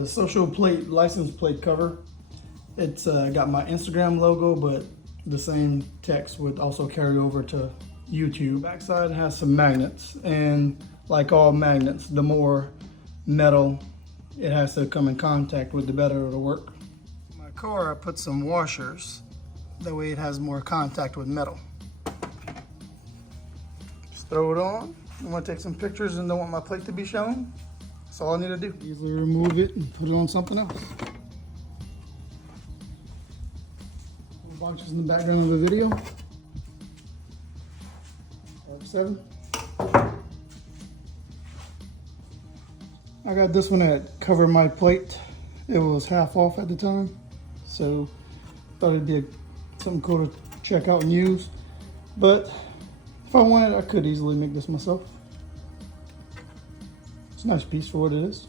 the social plate, license plate cover. It's got my Instagram logo, but the same text would also carry over to YouTube. Backside has some magnets, and like all magnets, the more metal it has to come in contact with, the better it'll work. In my car, I put some washers. That way it has more contact with metal. Just throw it on. I'm gonna take some pictures and don't want my plate to be shown. That's all I need to do. Easily remove it and put it on something else. Boxes in the background of the video. 7. I got this one at covermyplate. It was half off at the time, so thought it'd be something cool to check out and use. But if I wanted, I could easily make this myself. It's a nice piece for what it is.